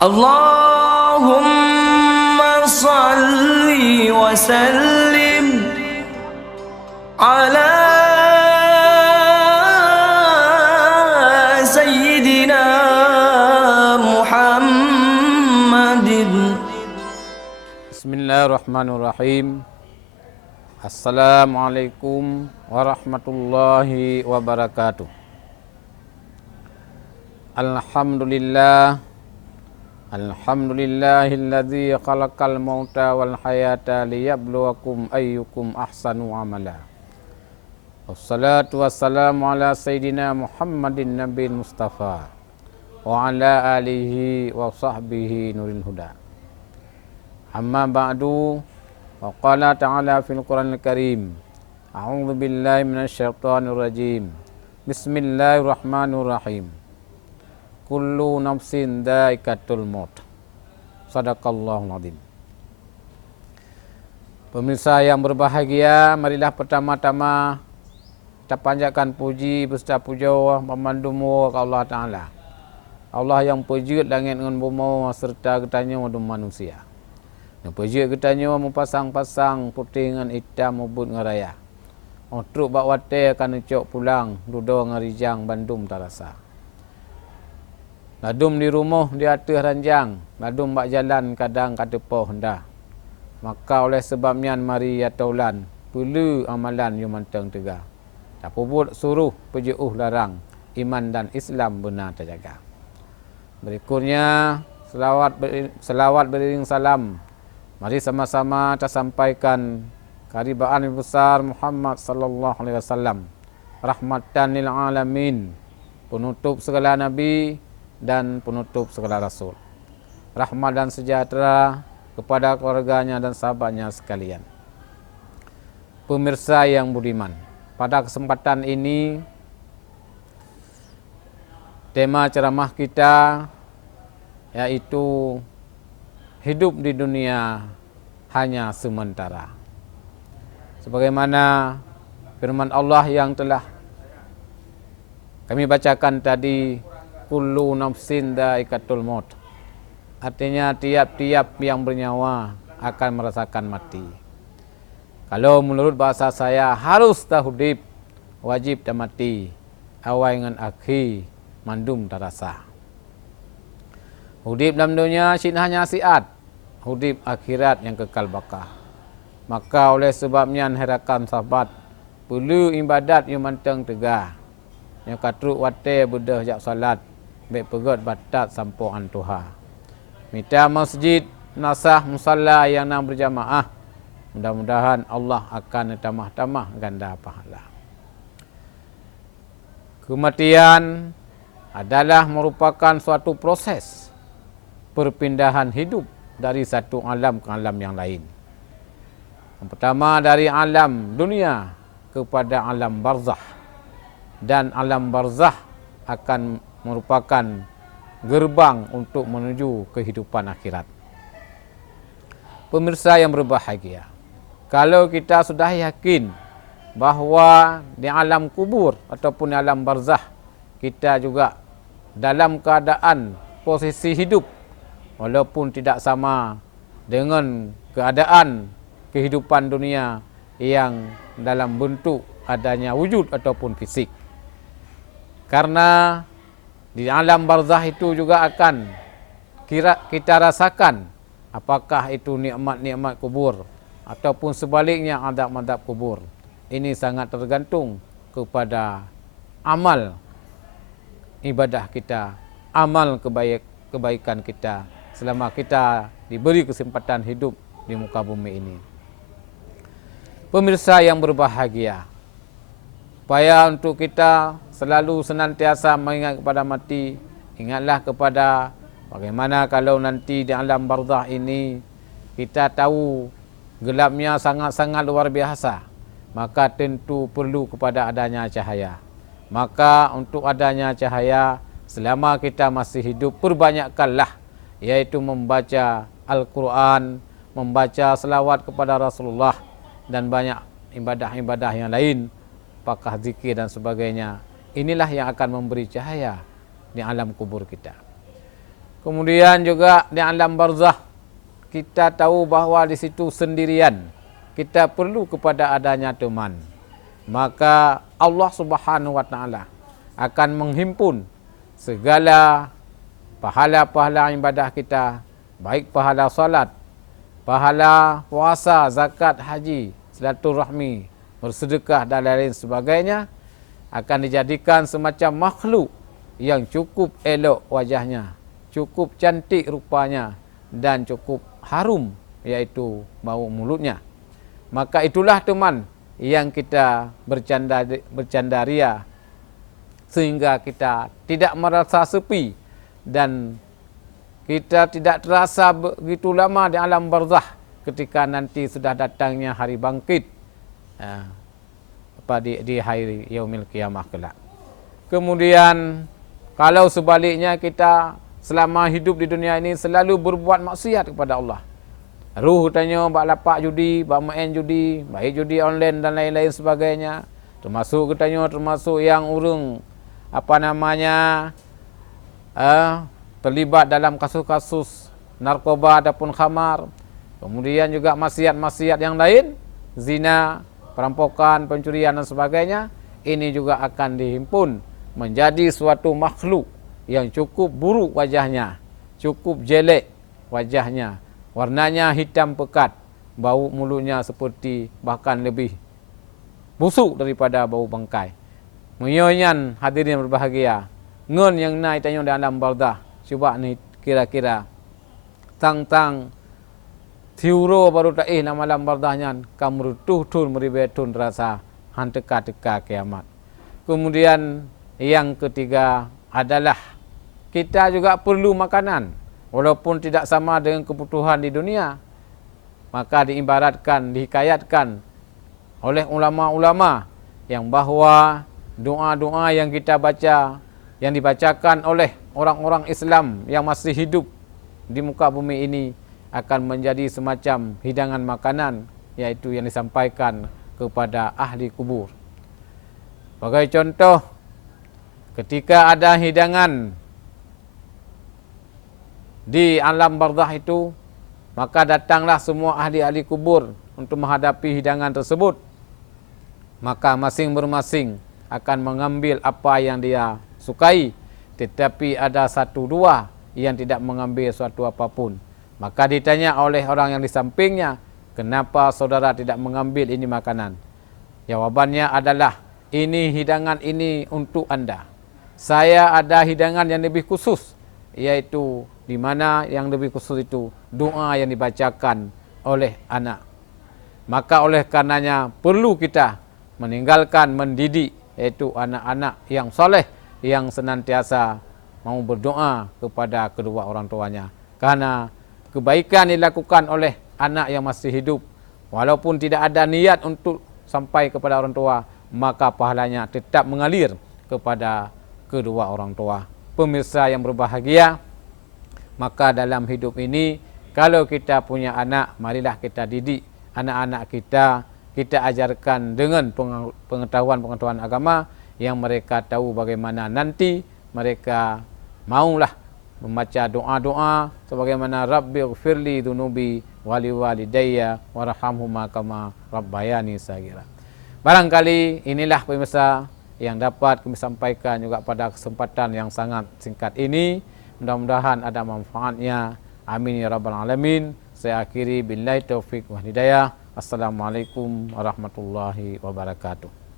Allahumma salli wa sallim ala sayyidina Muhammadin. Bismillahirrahmanirrahim. Assalamualaikum warahmatullahi wabarakatuh. Alhamdulillahilladzi khalaqal mauta wal hayata liyabluwakum ayyukum ahsanu amala. Wassalatu wassalamu ala sayyidina Muhammadin nabiyil mustafa wa ala alihi wa sahbihi nuril huda. Amma ba'du, wa qala ta'ala fil Qur'anil Karim. A'udzu billahi minasyaitonir rajim. Bismillahirrahmanirrahim. Kullu nafsin dha'iqatul maut. Shadaqallahul azim. Pemirsa yang berbahagia, marilah pertama-tama kita panjatkan puji beserta puja memandumu ke Allah Ta'ala. Allah yang pejut langit dengan bumi serta getanya dan manusia. Yang pejut getanya mempasang-pasang putih dengan hitam mubut ngeraya. Otruk bak wate akan ucok pulang dudo ngerijang bandum tarasa. Ladum di rumah di atas ranjang, ladum bak jalan kadang kata poh hendah. Maka oleh sebabnya mari ya taulan, perlu amalan yang manteng tegak. Tak pubut suruh pejuh larang, iman dan Islam benar terjaga. Berikutnya selawat beriring salam. Mari sama-sama kita sampaikan karibaan besar Muhammad sallallahu alaihi wasallam, rahmatan lil alamin, penutup segala nabi dan penutup segala rasul. Rahmat dan sejahtera kepada keluarganya dan sahabatnya sekalian. Pemirsa yang budiman, pada kesempatan ini tema ceramah kita yaitu hidup di dunia hanya sementara. Sebagaimana firman Allah yang telah kami bacakan tadi, kullu nafsin dha'iqatul maut. Artinya tiap-tiap yang bernyawa akan merasakan mati. Kalau menurut bahasa saya harus tahudib, wajib dah mati. Awai dengan akhi mandum tarasa. Hudib dalam dunia hanya siat, hudib akhirat yang kekal baka. Maka oleh sebabnya herakan sahabat, perlu ibadat yang manteng tegah. Yang katruk wate bedah jak salat, baik pegot batat sampuan Tuhan. Mita masjid, nasah musalla yang nak berjamaah. Mudah-mudahan Allah akan tamah-tamah ganda pahala. Kematian adalah merupakan suatu proses perpindahan hidup dari satu alam ke alam yang lain. Yang pertama dari alam dunia kepada alam barzah. Dan alam barzah akan merupakan gerbang untuk menuju kehidupan akhirat. Pemirsa yang berbahagia, kalau kita sudah yakin bahawa di alam kubur ataupun di alam barzah kita juga dalam keadaan posisi hidup walaupun tidak sama dengan keadaan kehidupan dunia yang dalam bentuk adanya wujud ataupun fisik. Karena di alam barzah itu juga akan kita rasakan apakah itu nikmat-nikmat kubur ataupun sebaliknya adab-adab kubur. Ini sangat tergantung kepada amal ibadah kita, amal kebaikan kita selama kita diberi kesempatan hidup di muka bumi ini. Pemirsa yang berbahagia, supaya untuk kita selalu senantiasa mengingat kepada mati, ingatlah kepada bagaimana kalau nanti di alam barzah ini kita tahu gelapnya sangat-sangat luar biasa, maka tentu perlu kepada adanya cahaya. Maka untuk adanya cahaya selama kita masih hidup, perbanyakkanlah, yaitu membaca Al-Quran, membaca selawat kepada Rasulullah dan banyak ibadah-ibadah yang lain, apakah zikir dan sebagainya. Inilah yang akan memberi cahaya di alam kubur kita. Kemudian juga di alam barzah, kita tahu bahawa di situ sendirian. Kita perlu kepada adanya teman. Maka Allah Subhanahu wa taala akan menghimpun segala pahala-pahala ibadah kita, baik pahala salat, pahala puasa, zakat, haji, silaturahmi, bersedekah dan lain sebagainya, akan dijadikan semacam makhluk yang cukup elok wajahnya, cukup cantik rupanya dan cukup harum, iaitu bau mulutnya. Maka itulah teman yang kita bercanda ria, sehingga kita tidak merasa sepi dan kita tidak terasa begitu lama di alam barzah ketika nanti sudah datangnya hari bangkit di hari yaumil qiyamah kelak. Kemudian kalau sebaliknya kita selama hidup di dunia ini selalu berbuat maksiat kepada Allah. Ruh tanya bak lapak judi, bak main judi, baik judi online dan lain-lain sebagainya. Termasuk katanya termasuk yang urung terlibat dalam kasus-kasus narkoba ataupun khamar. Kemudian juga maksiat-maksiat yang lain, zina, perampokan, pencurian dan sebagainya. Ini juga akan dihimpun menjadi suatu makhluk yang cukup buruk wajahnya, cukup jelek wajahnya, warnanya hitam pekat, bau mulutnya seperti bahkan lebih busuk daripada bau bangkai. Menyoyan hadirin berbahagia, ngon yang naik tanya dalam barzah. Cuba ni kira-kira tang tiuro baru tak nama malam barzahnya kamu tuh meribetun rasa hanteka-teka kiamat. Kemudian yang ketiga adalah kita juga perlu makanan. Walaupun tidak sama dengan kebutuhan di dunia, maka diibaratkan, dihikayatkan oleh ulama-ulama yang bahawa doa-doa yang kita baca, yang dibacakan oleh orang-orang Islam yang masih hidup di muka bumi ini akan menjadi semacam hidangan makanan, yaitu yang disampaikan kepada ahli kubur. Sebagai contoh, ketika ada hidangan di alam barzah itu, maka datanglah semua ahli-ahli kubur untuk menghadapi hidangan tersebut. Maka masing-masing akan mengambil apa yang dia sukai, tetapi ada satu dua yang tidak mengambil suatu apapun. Maka ditanya oleh orang yang di sampingnya, kenapa saudara tidak mengambil ini makanan? Jawabannya adalah, ini hidangan ini untuk anda. Saya ada hidangan yang lebih khusus, yaitu di mana yang lebih khusus itu doa yang dibacakan oleh anak. Maka oleh karenanya perlu kita meninggalkan mendidik, yaitu anak-anak yang soleh, yang senantiasa mau berdoa kepada kedua orang tuanya. Karena kebaikan dilakukan oleh anak yang masih hidup, walaupun tidak ada niat untuk sampai kepada orang tua, maka pahalanya tetap mengalir kepada kedua orang tua. Pemirsa yang berbahagia, maka dalam hidup ini, kalau kita punya anak, marilah kita didik anak-anak kita. Kita ajarkan dengan pengetahuan-pengetahuan agama yang mereka tahu bagaimana nanti mereka maulah membaca doa-doa sebagaimana Rabbighfirli dzunubi wali walidayya warhamhuma kama rabbayani saghira. Barangkali inilah pemirsa yang dapat kami sampaikan juga pada kesempatan yang sangat singkat ini. Mudah-mudahan ada manfaatnya. Amin ya rabbal alamin. Saya akhiri billahi taufik wa hidayah. Assalamualaikum warahmatullahi wabarakatuh.